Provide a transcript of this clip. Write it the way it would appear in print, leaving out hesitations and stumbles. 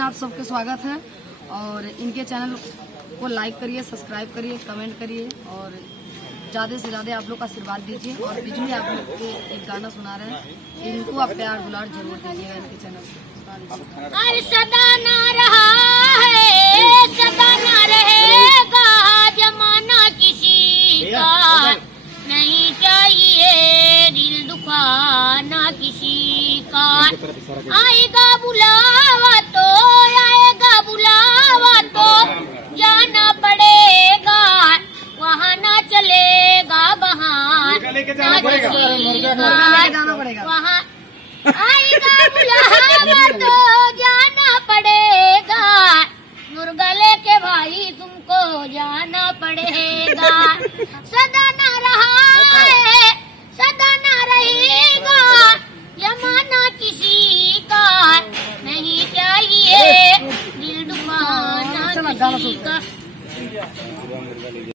में आप सबके स्वागत है और इनके चैनल को लाइक करिए, सब्सक्राइब करिए, कमेंट करिए और ज़्यादा से ज़्यादा आप लोग का आशीर्वाद दीजिए। और बिजली आप लोग के एक गाना सुना रहे हैं, इनको आप प्यार दुलार जरूर दीजिएगा इनके चैनल से। और सदा ना रहा है, सदा ना रहेगा जमाना किसी का, नहीं चाहिए दिल दुखाना किसी का। आएगा बुलावा तो, आएगा बुलावा तो जाना पड़ेगा, वहाँ ना चलेगा बहार ना किसी का। वहाँ आएगा बुलावा तो जाना पड़ेगा, मुर्गा लेके भाई तुमको जाना पड़ेगा। सदा ना रहा है, सदा ना रहेगा जमाना किसी का, नहीं चाहिए दिल दुखाना किसी का।